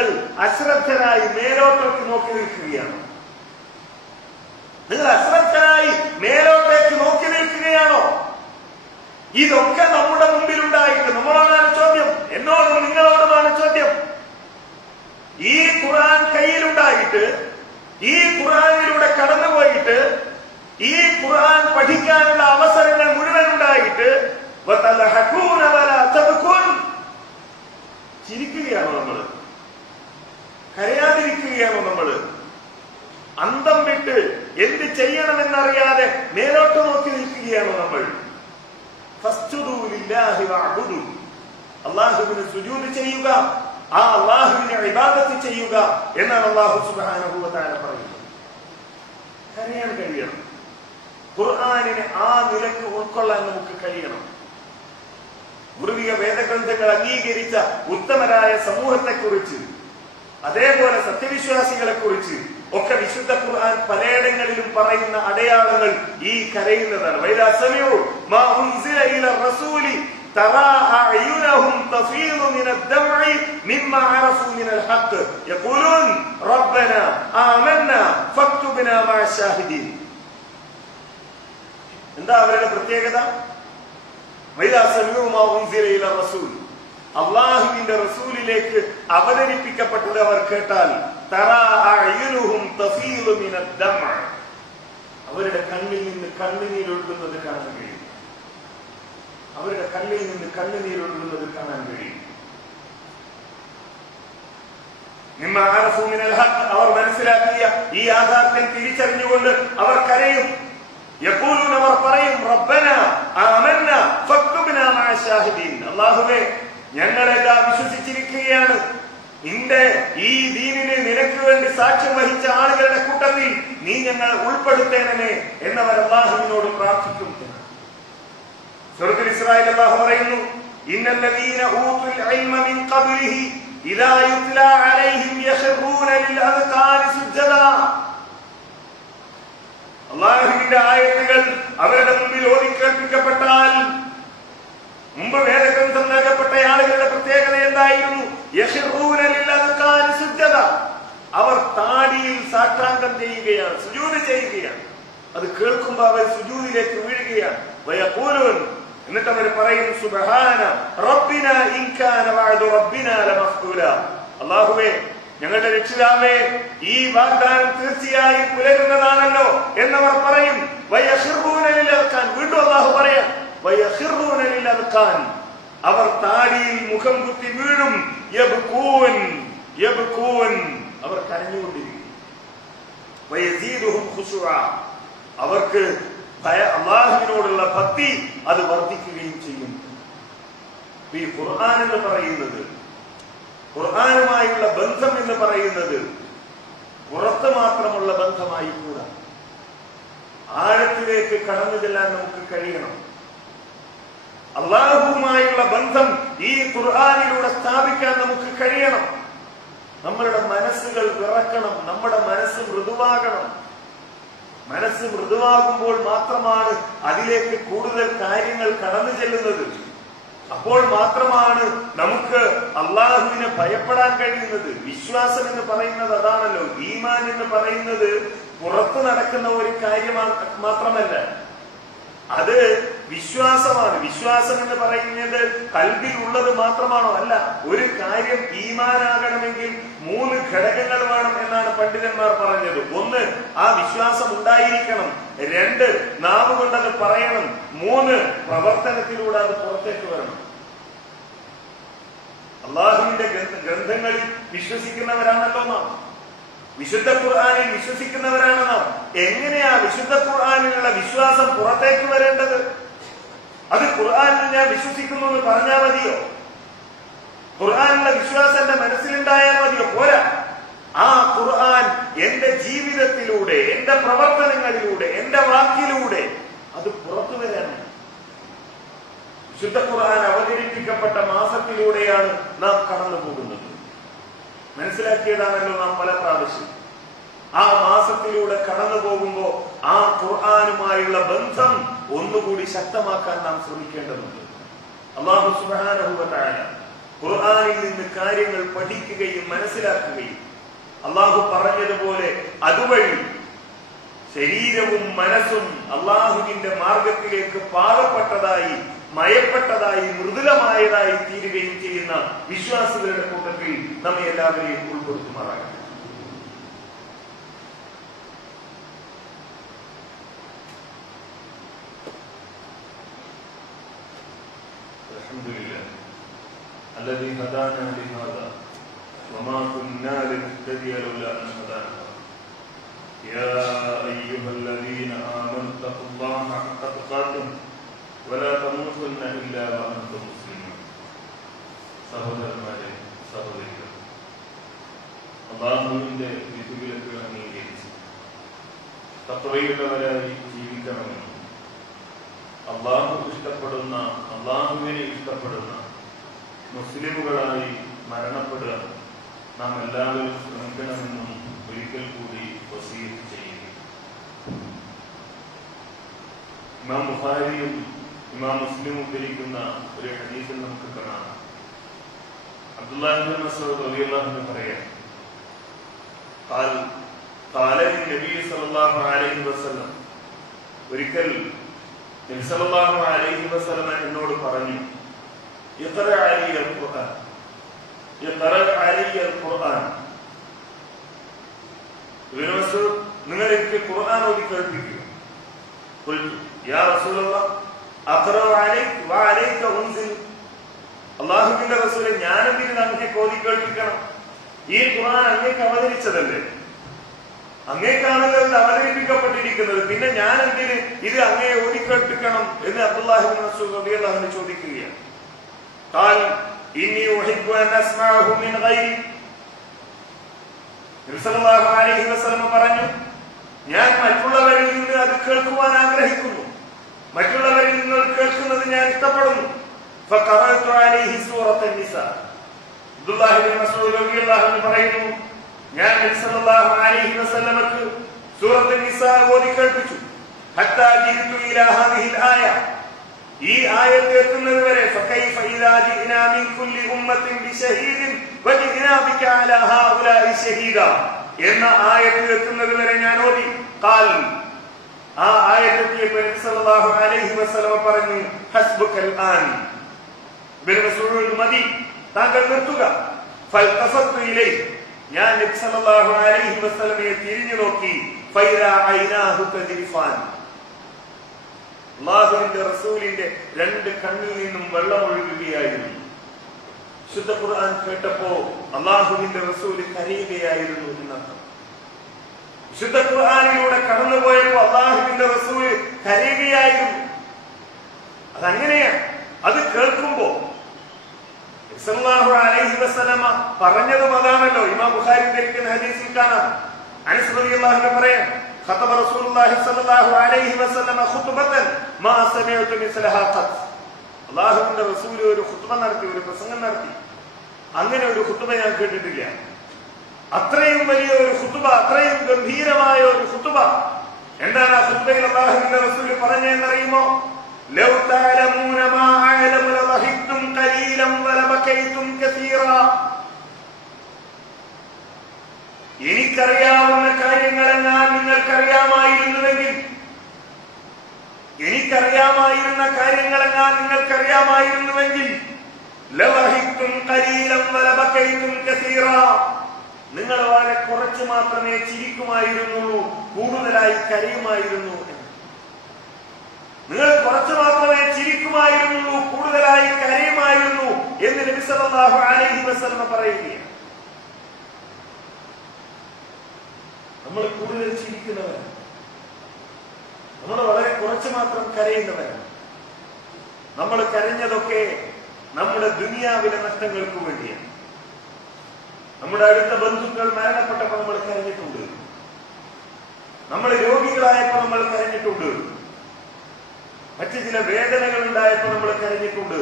നിങ്ങൾ അശ്രദ്ധരായി മേലോട്ടേക്ക് നോക്കി നിൽക്കുകയാണോ? നിങ്ങൾ അശ്രദ്ധരായി മേലോട്ടേക്ക് നോക്കി നിൽക്കുകയാണോ? ഇതൊക്കെ നമ്മുടെ മുമ്പിലുണ്ടായിട്ട് നമ്മളോടാണ് ചോദ്യം, എന്നോടും നിങ്ങളോടുമാണ് ചോദ്യം. ഈ ഖുർആൻ കയ്യിലുണ്ടായിട്ട്, ഈ ഖുർആനിലൂടെ കടന്നുപോയിട്ട്, ഈ ഖുർആൻ പഠിക്കാനുള്ള അവസരങ്ങൾ മുഴുവൻ ഉണ്ടായിട്ട് ചിരിക്കുകയാണോ നമ്മള്? കരയാതിരിക്കുകയാണോ നമ്മള്? അന്തം വിട്ട് എന്ത് ചെയ്യണമെന്നറിയാതെ മേലോട്ട് നോക്കി നിൽക്കുകയാണോ നമ്മൾ? അല്ലാഹുവിന് സുജൂദ് ചെയ്യുക, ആ അല്ലാഹുവിനെ ഇബാദത്ത് ചെയ്യുക എന്നാണ് അല്ലാഹു സുബ്ഹാനഹു വ തആല പറയുന്നത്. കരയാൻ കഴിയണം. ഖുർആനിനെ ആ നിലക്ക് ഉൾക്കൊള്ളാൻ നമുക്ക് കഴിയണം. പൂർവിക വേദഗ്രന്ഥങ്ങൾ അംഗീകരിച്ച ഉത്തമരായ സമൂഹത്തെക്കുറിച്ച്, അതേപോലെ സത്യവിശ്വാസികളെ കുറിച്ച് ഒക്കെ വിശുദ്ധ ഖുർആൻ പലയിടങ്ങളിലും പറയുന്ന അടയാളങ്ങൾ ഈ കരയുന്നതാണ്. വൈദാ സമിഉ മാ ഉൻസില ഇല റസൂലി തറാ അഅ്യുനഹും തഫീദു മിനദ്ദംഇ മിമ്മാ അറഫു മിനൽ ഹഖ് യഖൂലൂൻ റബ്ബനാ ആമന്നാ ഫക്തുബ്നാ മഅശ്ശാഹിദീൻ. എന്താ അവരുടെ പ്രത്യേകത? വൈദാ സമിഉ മാ ഉൻസില ഇല റസൂൽ, അല്ലാഹുവിന്റെ റസൂലിലേക്ക് അവതരിപ്പിക്കപ്പെട്ടത് അവർ കേട്ടാൽ തറാ അഅ്യുനുഹും തഫീദു മിനദ്ദംഇ, അവരുടെ കണ്ണിൽ നിന്ന് കണ്ണുനീരൊഴുകുന്നത് കാണാൻ കഴിയും. അവരുടെ കണ്ണിൽ നിന്ന് കണ്ണുനീരൊഴുകുന്നത് കാണാൻ കഴിയും. മിമ്മാ അറഫു മിനൽ ഹഖ്, അവർ മനസ്സിലാക്കിയ ഈ യാഥാർത്ഥ്യം തിരിച്ചറിഞ്ഞുകൊണ്ട് അവർ കരയും. യഖൂലൂന, അവർ പറയും, റബ്ബനാ ആമന്നാ ഫക്തുബ്നാ മഅശ്ശാഹിദീൻ, അല്ലാഹുവേ ഞങ്ങളെല്ലാം വിശ്വസിച്ചിരിക്കുകയാണ്, നിന്റെ ഈ ദീനിനെ നിനക്ക് വേണ്ടി സാക്ഷ്യം വഹിച്ച ആളുകളുടെ കൂട്ടത്തിൽ നീ ഞങ്ങൾ ഉൾപ്പെടുത്തേണമേ എന്നവർ അല്ലാഹുവിനോട് പ്രാർത്ഥിക്കും. സൂറത്തുൽ ഇസ്രായിൽ അല്ലാഹു പറയുന്നു, ഇന്നല്ലദീന ഊതുൽ ഇൽമ മിൻ ഖബ്ലിഹി ഇദാ യുത്ലാ അലൈഹിം യഖറൂന ലിൽ അദ്ഖാനി സുജ്ജദാ. അല്ലാഹുവിന്റെ ആയത്തുകൾ അവരുടെ മുമ്പിൽ ഓതിക്കേൾപ്പിക്കപ്പെട്ടാൽ, മുമ്പ് വേദഗ്രന്ഥം നൽകപ്പെട്ട ആളുകളുടെ പ്രത്യേകത എന്തായിരുന്നു? യഖറൂന ലിൽ അദ്ഖാനി സുജ്ജദാ, അവർ താടിയിൽ സാഷ്ടാംഗം ചെയ്യുകയാണ്, സുജൂദ് ചെയ്യുകയാണ്. അത് കേൾക്കുമ്പോൾ അവർ സുജൂദിലേക്ക് വീഴുകയാണ്. വയഖൂലൂൻ, എന്നിട്ട് അവർ പറയും, സുബ്ഹാന റബ്ബിനാ ഇൻ കാന വഅദു റബ്ബിനാ ലമഫ്ഊലാ, അല്ലാഹുവേ ഞങ്ങളുടെ രക്ഷിതാവേ ഈ വാഗ്ദാനം തീർച്ചയായും പുലരുന്നതാണല്ലോ എന്നവർ പറയും. വയഖറൂന ലിൽ അദ്ഖാൻ, വീണ്ടും അല്ലാഹു പറയാം, വയഖറൂന ലിൽ അദ്ഖാൻ, അവർ താടിയിൽ മുഖം കുത്തി വീഴും. യബ്കൂൻ യബ്കൂൻ, അവർ കരഞ്ഞുകൊണ്ടിരിക്കും. വയസീദുഹും ഖുശൂഅ, അവർക്ക് അല്ലാഹുവിനോടുള്ള ഭക്തി അത് വർദ്ധിക്കുകയും ചെയ്യും. ഈ ഖുർആൻ എന്ന് പറയുന്നത്, ഖുർആനുമായുള്ള ബന്ധം എന്ന് പറയുന്നത് പുറത്ത് മാത്രമുള്ള ബന്ധമായി കൂടാ, ആഴത്തിലേക്ക് കടന്നു ചെല്ലാൻ നമുക്ക് കഴിയണം. അല്ലാഹുവുമായുള്ള ബന്ധം ഈ ഖുർആനിലൂടെ സ്ഥാപിക്കാൻ നമുക്ക് കഴിയണം. നമ്മളുടെ മനസ്സുകൾ വിറക്കണം, നമ്മുടെ മനസ്സ് മൃദുവാകണം. മനസ്സ് മൃദുവാകുമ്പോൾ മാത്രമാണ് അതിലേക്ക് കൂടുതൽ കാര്യങ്ങൾ കടന്നു ചെല്ലുന്നത്. അപ്പോൾ മാത്രമാണ് നമുക്ക് അല്ലാഹുവിനെ ഭയപ്പെടാൻ കഴിയുന്നത്. വിശ്വാസം എന്ന് പറയുന്നത് അതാണല്ലോ. ഈമാൻ എന്ന് പറയുന്നത് പുറത്തു നടക്കുന്ന ഒരു കാര്യമാണ് മാത്രമല്ല, അത് വിശ്വാസമാണ്. വിശ്വാസം എന്ന് പറയുന്നത് കൽബിൽ ഉള്ളത് മാത്രമാണോ? അല്ല. ഒരു കാര്യം ഈമാനാകണമെങ്കിൽ 3 ഘടകങ്ങൾ വേണം എന്നാണ് പണ്ഡിതന്മാർ പറഞ്ഞത്. 1, ആ വിശ്വാസം ഉണ്ടായിരിക്കണം. 2, നാവ് കൊണ്ടത് പറയണം. 3, പ്രവർത്തനത്തിലൂടെ അത് പുറത്തേക്ക് വരണം. അല്ലാഹുവിന്റെ ഗ്രന്ഥങ്ങളിൽ വിശ്വസിക്കുന്നവരാണല്ലോ നാം, വിശുദ്ധ ഖുർആനിൽ വിശ്വസിക്കുന്നവരാണ് നാം. എങ്ങനെയാ വിശുദ്ധ ഖുർആനിലുള്ള വിശ്വാസം പുറത്തേക്ക് വരേണ്ടത്? അത് ഖുർആനിൽ ഞാൻ വിശ്വസിക്കുന്നു എന്ന് പറഞ്ഞാൽ മതിയോ? ഖുർആനിലുള്ള വിശ്വാസം എന്റെ മനസ്സിലുണ്ടായാൽ മതിയോ? പോരാ. ആ ഖുർആൻ എന്റെ ജീവിതത്തിലൂടെ, എന്റെ പ്രവർത്തനങ്ങളിലൂടെ, എന്റെ വാക്കിലൂടെ അത് പുറത്തു വരാൻ ശുദ്ധ ഖുർആൻ അവതരിപ്പിക്കപ്പെട്ട മാസത്തിലൂടെയാണ് നാം കടന്നു പോകുന്നത്. മനസ്സിലാക്കിയതാണല്ലോ നാം പല പ്രാവശ്യം. ആ മാസത്തിലൂടെ കടന്നു പോകുമ്പോൾ ആ ഖുർആനുമായുള്ള ബന്ധം ഒന്നുകൂടി ശക്തമാക്കാൻ നാം ശ്രമിക്കേണ്ടതുണ്ട്. അല്ലാഹു സുബ്ഹാനഹു വ തആല ഖുർആനിൽ നിന്ന് കാര്യങ്ങൾ പഠിക്കുകയും മനസ്സിലാക്കുകയും അല്ലാഹു പറഞ്ഞതുപോലെ അതുവഴി ശരീരവും മനസ്സും അല്ലാഹുവിന്റെ മാർഗത്തിലേക്ക് പാകപ്പെട്ടതായി, മയപ്പെട്ടതായി, മൃദുലമായതായി തീരുകയും ചെയ്യുന്ന വിശ്വാസികളുടെ കൂട്ടത്തിൽ നമ്മെ എല്ലാവരെയും ഉൾപ്പെടുത്തുമാറാകട്ടെ. അൽഹംദുലില്ലാഹ് الذي هدانا لهذا وما كنا لنهتدي لولا أن هدانا يا أيها الذين آمنوا اتقوا الله حق تقاته ولا تموتن إلا وأنتم مسلمون. സഹോദരന്മാരെ, സഹോദരികൾ, അല്ലാഹുവിന്റെ വിധിവിലക്കുകൾ അംഗീകരിച്ച് തഖ്വയുള്ളവരായി ജീവിക്കണമെന്നും അല്ലാഹു ഇഷ്ടപ്പെടുന്ന, അല്ലാഹുവിനെ ഇഷ്ടപ്പെടുന്ന മുസ്ലിമുകളായി മരണപ്പെടുക നാം എല്ലാവരും ശ്രമിക്കണമെന്നും ഒരിക്കൽ കൂടി വസീയത്ത് ചെയ്യുന്നു. ഇമാം ബുഖാരിയും ഇമാം മുസ്ലിമും ഉദ്ധരിക്കുന്ന ഒരു ഹദീസിൽ നമുക്ക് കാണാം. അബ്ദുല്ലാഹി ഇബ്നു മസ്ഊദ് റളിയല്ലാഹു അൻഹു പറയാം, ഖാല നബി സല്ലല്ലാഹു അലൈഹി വസല്ലം, ഒരിക്കൽ നബി സല്ലല്ലാഹു അലൈഹി വസല്ലം എന്നോട് പറഞ്ഞു, ഇഖ്റഅ അലൈഹിൽ ഖുർആൻ, ഇഖ്റഅ അലൈഹിൽ ഖുർആൻ. ഇബ്നു മസ്ഊദ്, നിങ്ങൾ എനിക്ക് ഖുർആൻ ഓതി കേൾപ്പിക്കുക. ഖുൽതു യാ റസൂലല്ലാഹ് അഖ്റഅ അലൈക വഅലൈക ഉൻസിൽ. അല്ലാഹുവിന്റെ റസൂലേ, ഞാൻ എന്തിനാ അങ്ങേക്ക് ഓതി കേൾപ്പിക്കണം? ഈ ഖുർആൻ അങ്ങേക്ക് അവതരിച്ചതല്ലേ, അങ്ങേക്കാണല്ലോ ഇത് അവതരിപ്പിക്കപ്പെട്ടിരിക്കുന്നത്, പിന്നെ ഞാൻ എന്തിന് ഇത് അങ്ങയെ ഓതി കേൾപ്പിക്കണം എന്ന് അബ്ദുല്ലാഹി ഇബ്നു മസ്ഊദ് റളിയല്ലാഹു അൻഹു ചോദിക്കുകയാണ്. ഖാൽ ഇന്നി ഉഹിബ്ബു അൻ അസ്മഅഹു മിൻ ഗൈരി. നബി സല്ലല്ലാഹു അലൈഹി വസല്ലം പറഞ്ഞു, ഞാൻ മറ്റുള്ളവരിൽ നിന്ന് അത് കേൾക്കുവാൻ ആഗ്രഹിക്കുന്നു, മറ്റുള്ളവരിൽ നിന്ന് കേൾക്കുന്നത് ഞാൻ ഇഷ്ടപ്പെടുന്നു. ഫഖറഅതു അലൈഹി സൂറത്തുൻ നിസാ. അബ്ദുല്ലാഹി ഇബ്നു മസ്ഊദ് റളിയല്ലാഹു അൻഹു പറയുന്നു, ഞാൻ നബി സല്ലല്ലാഹു അലൈഹി വസല്ലമക്ക് സൂറത്തുൻ നിസാ ഓതി കേൾപ്പിച്ചു. ഹത്താ ജിഇതു ഇലാ ഹാദിഹിൽ ആയ, ഈ ആയത്ത് എത്തുന്നത് വരെ ഫകൈഫ ഇദാ ജിനാ മിൻ കുല്ലി ഉമ്മത്തിൻ ബിശഹീദിൻ വജിനാ ബിക അലാ ഹൗലാഇ ഷഹീദ എന്ന ആയത്ത് എത്തുന്നത് വരെ ഞാൻ ഓതി. ഖാൽ, ആ ആയത്ത് നബി സല്ലല്ലാഹു അലൈഹി വസല്ലം പറഞ്ഞു, ഹസ്ബുകൽ ആൻ. ഇബ്നു മസ്ഊദ്, മതി, താങ്കൾ നിർത്തുക. ഫൽതഫത്തു ഇലൈഹി, ഞാൻ നബി സല്ലല്ലാഹു അലൈഹി വസല്ലമയെ തിരിഞ്ഞു നോക്കി. ഫൈദാ ഐനാഹു തദ്രിഫാൻ, അല്ലാഹുവിന്റെ റസൂലിന്റെ രണ്ട് കണ്ണിൽ നിന്നും വെള്ളം ഒഴുകുകയായിരുന്നു. ശുദ്ധ ഖുർആൻ കേട്ടപ്പോ അല്ലാഹുവിന്റെ റസൂൽ കരയുകയായിരുന്നു എന്നർത്ഥം. ശുദ്ധ ഖുർആനിലൂടെ കടന്നുപോയപ്പോ അല്ലാഹുവിന്റെ റസൂൽ കരയുകയായിരുന്നു. അതങ്ങനെയാണ്. അത് കേൾക്കുമ്പോ സല്ലല്ലാഹു അലൈഹി വസല്ലമ പറഞ്ഞതും അതാണല്ലോ. ഇമാം ബുഖാരി ഉദ്ധരിക്കുന്ന ഹദീസിൽ കാണാം, അനസ് റളിയല്ലാഹു അൻഹു പറയാം, ഖതബ റസൂലുള്ളാഹി സ്വല്ലല്ലാഹു അലൈഹി വസല്ലമ ഖുത്ബതൻ മാ സമിഅതു മിസ്ലഹാ ഖത്. അല്ലാഹുവിന്റെ റസൂൽ ഒരു ഖുത്ബ നടത്തി, ഒരു പ്രസംഗം നടത്തി, അങ്ങനെ ഒരു ഖുത്ബ ഞാൻ കേട്ടിട്ടില്ല. അത്രയും വലിയ ഒരു ഖുത്ബ, അത്രയും ഗംഭീരമായ ഒരു ഖുത്ബ. എന്താണ് ആ ഖുത്ബയിൽ അല്ലാഹുവിന്റെ റസൂൽ പറഞ്ഞതെന്നറിയുമോ? ലൗ തഅലമൂന മാ അഅലമു ലളഹിത്തും ഖലീലൻ വലബകൈതും കസീറാ. എനിക്കറിയാവുന്ന കാര്യങ്ങളെല്ലാം നിങ്ങൾക്കറിയാമായിരുന്നുവെങ്കിൽ, എനിക്കറിയാമായിരുന്ന കാര്യങ്ങളെല്ലാം നിങ്ങൾക്കറിയാമായിരുന്നുവെങ്കിൽ ലളഹിത്തും ഖലീലൻ വലബകൈതും കസീറാ, നിങ്ങൾ വളരെ കുറച്ച് മാത്രമേ ചിരിക്കുമായിരുന്നുള്ളൂ, കൂടുതലായി കരയുമായിരുന്നു. നിങ്ങൾ കുറച്ച് മാത്രമേ ചിരിക്കുമായിരുന്നുള്ളൂ, കൂടുതലായി കരയുമായിരുന്നു എന്ന് നബി സല്ലല്ലാഹു അലൈഹി വസല്ലം പറയുകയാണ്. നമ്മൾ കൂടുതൽ ചിരിക്കുന്നവരാണ്, നമ്മൾ വളരെ കുറച്ച് മാത്രം കരയുന്നവരാണ്. നമ്മൾ കരഞ്ഞതൊക്കെ നമ്മുടെ ദുനിയാവിലെ നഷ്ടങ്ങൾക്ക് വേണ്ടിയാണ്. നമ്മുടെ അടുത്ത ബന്ധുക്കൾ മരണപ്പെട്ടപ്പോൾ നമ്മൾ കരഞ്ഞിട്ടുണ്ട്, നമ്മൾ രോഗികളായപ്പോൾ നമ്മൾ കരഞ്ഞിട്ടുണ്ട്, മറ്റു ചില വേദനകൾ ഉണ്ടായപ്പോൾ നമ്മൾ കരഞ്ഞിട്ടുണ്ട്.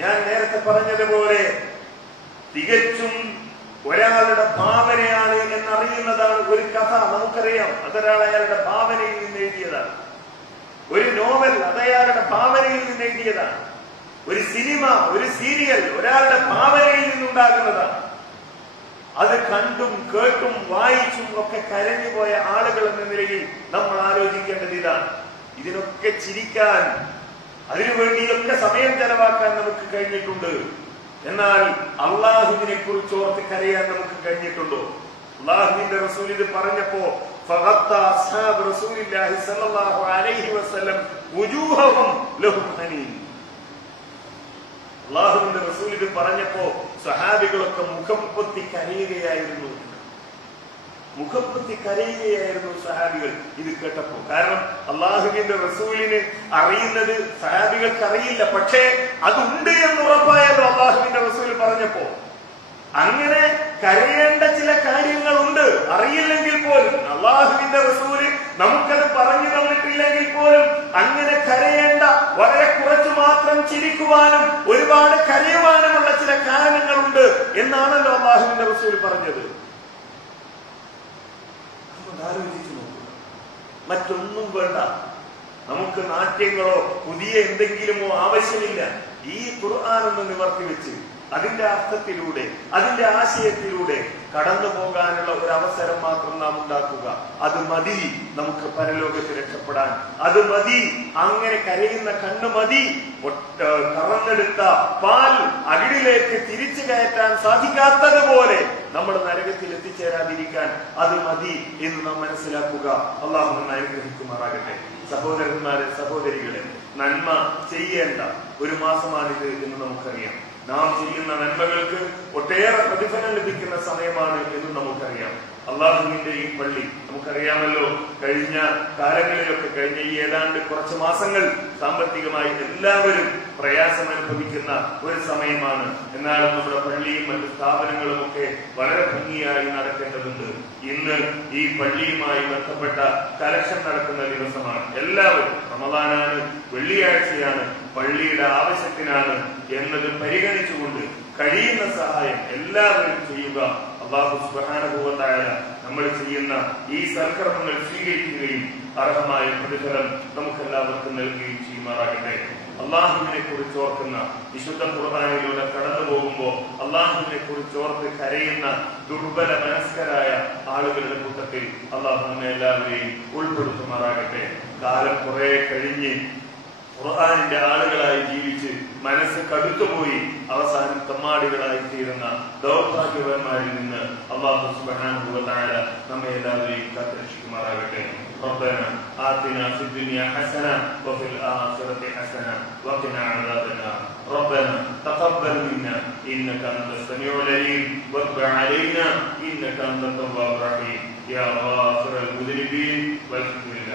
ഞാൻ നേരത്തെ പറഞ്ഞതുപോലെ തികച്ചും ഒരാളുടെ ഭാവനയാണ് എന്നറിയുന്നതാണ് ഒരു കഥ. നമുക്കറിയാം അതൊരാൾ അയാളുടെ ഭാവനയിൽ നിന്ന് എഴുതിയതാണ്. ഒരു നോവൽ അതയാളുടെ ഭാവനയിൽ നിന്ന് എഴുതിയതാണ്. ഒരു സിനിമ, ഒരു സീരിയൽ ഒരാളുടെ ഭാവനയിൽ നിന്നുണ്ടാകുന്നതാണ്. അത് കണ്ടും കേട്ടും വായിച്ചും ഒക്കെ കരഞ്ഞുപോയ ആളുകൾ എന്ന നിലയിൽ നമ്മൾ ആലോചിക്കേണ്ടത് ഇതാണ്. ഇതിനൊക്കെ ചിരിക്കാൻ, അതിനുവേണ്ടിയൊക്കെ സമയം ചെലവാക്കാൻ നമുക്ക് കഴിഞ്ഞിട്ടുണ്ട്. എന്നാൽ അള്ളാഹുവിനെ കുറിച്ച് ഓർത്ത് കരയാൻ നമുക്ക് കഴിഞ്ഞിട്ടുണ്ടോ? അള്ളാഹുവിന്റെ റസൂൽ ഇത് പറഞ്ഞപ്പോ അള്ളാഹുവിന്റെ റസൂൽ ഇത് പറഞ്ഞപ്പോ സഹാബികളൊക്കെ മുഖം പൊത്തി കരയുകയായിരുന്നു. സഹാബികൾ ഇത് കേട്ടപ്പോ. കാരണം അള്ളാഹുവിന്റെ റസൂലിന് അറിയുന്നത് സഹാബികൾക്ക് അറിയില്ല, പക്ഷേ അതുണ്ട് എന്ന് ഉറപ്പായല്ലോ അള്ളാഹുവിന്റെ റസൂൽ പറഞ്ഞപ്പോ. അങ്ങനെ കരയേണ്ട ചില കാര്യങ്ങളുണ്ട്, അറിയില്ലെങ്കിൽ പോലും. അള്ളാഹുവിന്റെ റസൂല് നമുക്കത് പറഞ്ഞു തന്നിട്ടില്ലെങ്കിൽ പോലും അങ്ങനെ കരയേണ്ട, വളരെ കുറച്ചു മാത്രം ചിരിക്കുവാനും ഒരുപാട് കരയുവാനുമുള്ള ചില കാരണങ്ങളുണ്ട് എന്നാണല്ലോ അള്ളാഹുവിന്റെ റസൂൽ പറഞ്ഞത്. ആലോചിച്ചു നോക്കുക. മറ്റൊന്നും വേണ്ട, നമുക്ക് നാട്യങ്ങളോ പുതിയ എന്തെങ്കിലുമോ ആവശ്യമില്ല. ഈ ഖുർആനൊന്ന് നിവർത്തി വെച്ച് അതിന്റെ അർത്ഥത്തിലൂടെ, അതിന്റെ ആശയത്തിലൂടെ കടന്നു പോകാനുള്ള ഒരു അവസരം മാത്രം നാം ഉണ്ടാക്കുക. അത് മതി നമുക്ക് പരലോകത്ത് രക്ഷപ്പെടാൻ. അത് മതി. അങ്ങനെ കരയുന്ന കണ്ണ് മതി. കറന്നെടുത്ത പാൽ അകിടിലേക്ക് തിരിച്ചു കയറ്റാൻ സാധിക്കാത്തതുപോലെ നമ്മൾ നരകത്തിൽ എത്തിച്ചേരാതിരിക്കാൻ അത് മതി എന്ന് നാം മനസ്സിലാക്കുക. അള്ളാഹു നമ്മെ അനുഗ്രഹിക്കുമാറാകട്ടെ. സഹോദരന്മാരെ, സഹോദരികളെ, നന്മ ചെയ്യേണ്ട ഒരു മാസമാണിത് എന്ന് നമുക്കറിയാം. നാം ചെയ്യുന്ന നന്മകൾക്ക് ഒട്ടേറെ പ്രതിഫലം ലഭിക്കുന്ന സമയമാണ് എന്ന് നമുക്കറിയാം. അള്ളാഹുവിന്റെ ഈ പള്ളി നമുക്കറിയാമല്ലോ, കഴിഞ്ഞ കാലങ്ങളിലൊക്കെ, കഴിഞ്ഞ ഈ ഏതാണ്ട് കുറച്ച് മാസങ്ങൾ സാമ്പത്തികമായി എല്ലാവരും പ്രയാസം അനുഭവിക്കുന്ന ഒരു സമയമാണ്. എന്നാലും നമ്മുടെ പള്ളിയും മറ്റു സ്ഥാപനങ്ങളും ഒക്കെ വളരെ ഭംഗിയായി നടക്കേണ്ടതുണ്ട്. ഇന്ന് ഈ പള്ളിയുമായി ബന്ധപ്പെട്ട കലക്ഷൻ നടക്കുന്ന ദിവസമാണ്. എല്ലാവരും, റമദാനാണ്, വെള്ളിയാഴ്ചയാണ്, പള്ളിയുടെ ആവശ്യത്തിനാണ് എന്നത് പരിഗണിച്ചുകൊണ്ട് കഴിയുന്ന സഹായം എല്ലാവരും ചെയ്യുക. അല്ലാഹു സുബ്ഹാനഹു വ തആല നമ്മൾ ചെയ്യുന്ന ഈ സൽക്കർമ്മങ്ങൾ സ്വീകരിക്കുകയും അർഹമായ പ്രതിഫലം നമുക്കെല്ലാവർക്കും നൽകുകയും ചെയ്യുമാറാകട്ടെ. അള്ളാഹുവിനെ കുറിച്ച് ഓർക്കുന്ന, വിശുദ്ധ ഖുർആനിലൂടെ കടന്നു പോകുമ്പോൾ അള്ളാഹുവിനെ കുറിച്ച് ഓർത്ത് കരയുന്ന ദുർബല മനസ്കരായ ആളുകളുടെ കൂട്ടത്തിൽ അള്ളാഹു നമ്മെ എല്ലാവരെയും ഉൾപ്പെടുത്തുമാറാകട്ടെ. കാലം കുറെ കഴിഞ്ഞ് ഖുർആനിന്റെ ആളുകളായി ജീവിച്ച് മനസ്സ് കടുത്തുപോയി അവസാനം തമ്മാടികളായി തീരുന്ന ദൗർഭാഗ്യവാന്മാരിൽ നിന്ന് അല്ലാഹു സുബ്ഹാനഹു വ തആല നമ്മെ എല്ലാവരെയും കാത്തുരക്ഷിക്കുമാറാകട്ടെ. ربنا آتنا في الدنيا حسنة وفي الآخرة حسنة وقنا عذاب النار. ربنا تقبل منا إنك أنت السميع العليم وتب علينا إنك أنت التواب الرحيم يا غافر المذنبين والحمد لله.